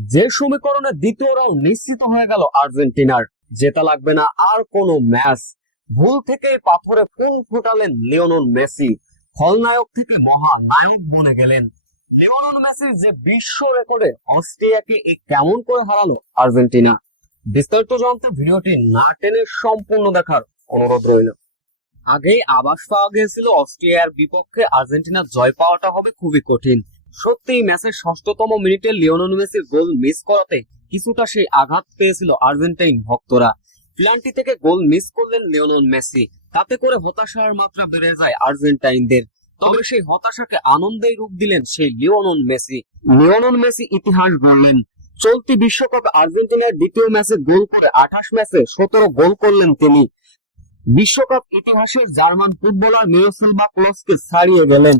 যে সমীকরণে দ্বিতীয় রাউন্ড নিশ্চিত হয়ে গেল আর্জেন্টিনার, জেতা লাগবে না আর কোনো ম্যাচ। ভুল থেকেই পাথরে ফুল ফোটালেন লিওনেল মেসি, খলনায়ক থেকে মহানায়ক বনে গেলেন। লিওনেল মেসির যে বিশ্ব রেকর্ডে অস্ট্রিয়াকে কেমন করে হারালো আর্জেন্টিনা, বিস্তারিত জানতে ভিডিওটি না টেনে সম্পূর্ণ দেখার অনুরোধ রইল। আগেই আভাস পাওয়া গিয়েছিল অস্ট্রিয়ার বিপক্ষে আর্জেন্টিনার জয় পাওয়াটা হবে খুবই কঠিন। সত্যি ম্যাচের ৬০তম মিনিটে লিওনেল মেসির গোল মিস করাতে কিছুটা সেই আঘাত পেয়েছিল আর্জেন্টাইন ভক্তরা। প্ল্যান্টি থেকে গোল মিস করলেন লিওনেল মেসি, তাতে করে হতাশার মাত্রা বেড়ে যায় আর্জেন্টাইনদের। তবে সেই হতাশাকে আনন্দেই রূপ দিলেন সেই লিওনেল মেসি। লিওনেল মেসি ইতিহাস গড়লেন। চলতি বিশ্বকাপে আর্জেন্টিনার দ্বিতীয় ম্যাচে গোল করে ২৮ ম্যাচে ১৭ গোল করলেন তিনি। বিশ্বকাপ ইতিহাসের জার্মান ফুটবলার মিরোস্লাভ ক্লোজকে ছাড়িয়ে গেলেন।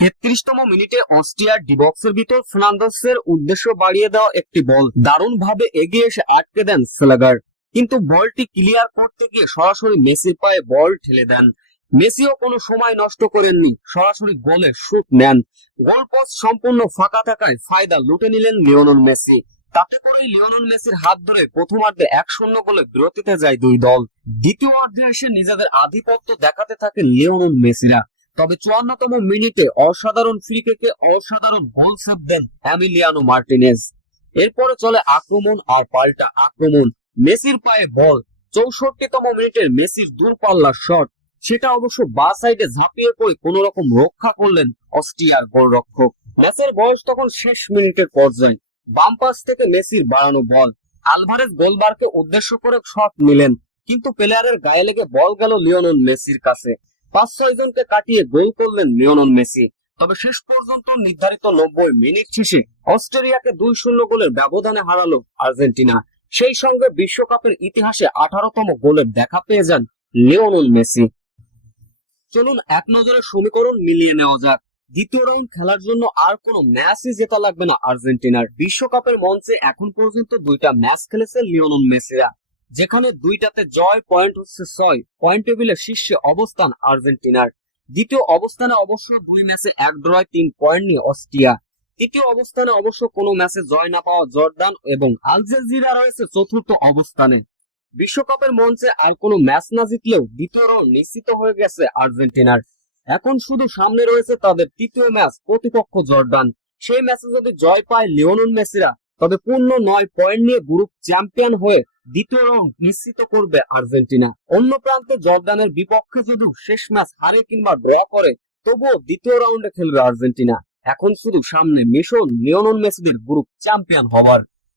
৩৩তম মিনিটে অস্ট্রিয়ার ডি বক্সের ভিতর ফার্নান্দেসের উদ্দেশ্য বাড়িয়ে দেওয়া একটি বল দারুণ ভাবে এগিয়ে এসে আটকে দেন সেলাগার, কিন্তু বলটি ক্লিয়ার করতে গিয়ে সরাসরি মেসির পায়ে বল ঠেলে দেন। মেসিও কোনো সময় নষ্ট করেননি, সরাসরি গোলে শুট নেন। গোলপোস্ট সম্পূর্ণ ফাঁকা থাকায় ফায়দা লুটে নিলেন লিওনেল মেসি। তাতে করেই লিওনেল মেসির হাত ধরে প্রথমার্ধে ১-০ গোলে বিরতিতে যায় দুই দল। দ্বিতীয়ার্ধে এসে নিজেদের আধিপত্য দেখাতে থাকেন লিওনেল মেসিরা। তবে ৫৪তম মিনিটে অসাধারণ ফ্রি কিকে অসাধারণ গোল সেভ দেন এমিলিয়ানো মার্টিনেজ। এরপরে চলে আক্রমণ আর পাল্টা আক্রমণ। মেসির পায়ে বল, ৬৪তম মিনিটের মেসির দূরপাল্লার শট, সেটা অবশ্য বাঁ সাইডে ঝাঁপিয়ে পড়ে কোন রকম রক্ষা করলেন অস্ট্রিয়ার গোলরক্ষক। ম্যাচের বয়স তখন শেষ মিনিটের পর্যায়ে। বাম পাশ থেকে মেসির বাড়ানো বল, আলভারেজ গোলবারকে উদ্দেশ্য করে শট নিলেন, কিন্তু প্লেয়ারের গায়ে লেগে বল গেল লিওনেল মেসির কাছে। ৫-৬ জনকে কাটিয়ে গোল করলেন লিওনেল মেসি। তবে শেষ পর্যন্ত নির্ধারিত ৯০ মিনিট শেষে অস্ট্রেলিয়াকে ২-০ গোলের ব্যবধানে হারালো আর্জেন্টিনা। সেই সঙ্গে বিশ্বকাপের ইতিহাসে ১৮তম গোলের দেখা পেয়ে যান লিওনেল মেসি। চলুন এক নজরে সমীকরণ মিলিয়ে নেওয়া যাক। দ্বিতীয় রাউন্ড খেলার জন্য আর কোনো ম্যাচই জেতা লাগবে না আর্জেন্টিনার। বিশ্বকাপের মঞ্চে এখন পর্যন্ত ২টা ম্যাচ খেলেছে লিওনেল মেসিরা, যেখানে ২টাতে জয়, পয়েন্ট হচ্ছে ৬, পয়েন্ট টেবিলের শীর্ষে অবস্থান আর্জেন্টিনার। দ্বিতীয় অবস্থানে অবশ্য ২ ম্যাচে ১ ড্রয় ৩ পয়েন্ট নিয়ে অস্ট্রিয়া। তৃতীয় অবস্থানে অবশ্য কোনো ম্যাচে জয় না পাওয়া জর্দান এবং আলজেরিয়া রয়েছে চতুর্থ অবস্থানে। বিশ্বকাপের মঞ্চে আর কোনো ম্যাচ না জিতলেও দ্বিতীয় রাউন্ড নিশ্চিত হয়ে গেছে আর্জেন্টিনার। এখন শুধু সামনে রয়েছে তাদের তৃতীয় ম্যাচ, প্রতিপক্ষ জর্দান। সেই ম্যাচে যদি জয় পায় লিওনেল মেসিরা, তবে পূর্ণ ৯ পয়েন্ট নিয়ে গ্রুপ চ্যাম্পিয়ন হয়ে দ্বিতীয় রাউন্ড নিশ্চিত করবে আর্জেন্টিনা। অন্য প্রান্তে জর্দানের বিপক্ষে যদি শেষ ম্যাচ হারে কিংবা ড্র করে, তবুও দ্বিতীয় রাউন্ডে খেলবে আর্জেন্টিনা। এখন শুধু সামনে মিশন লিওনেল মেসিদের গ্রুপ চ্যাম্পিয়ন হবার।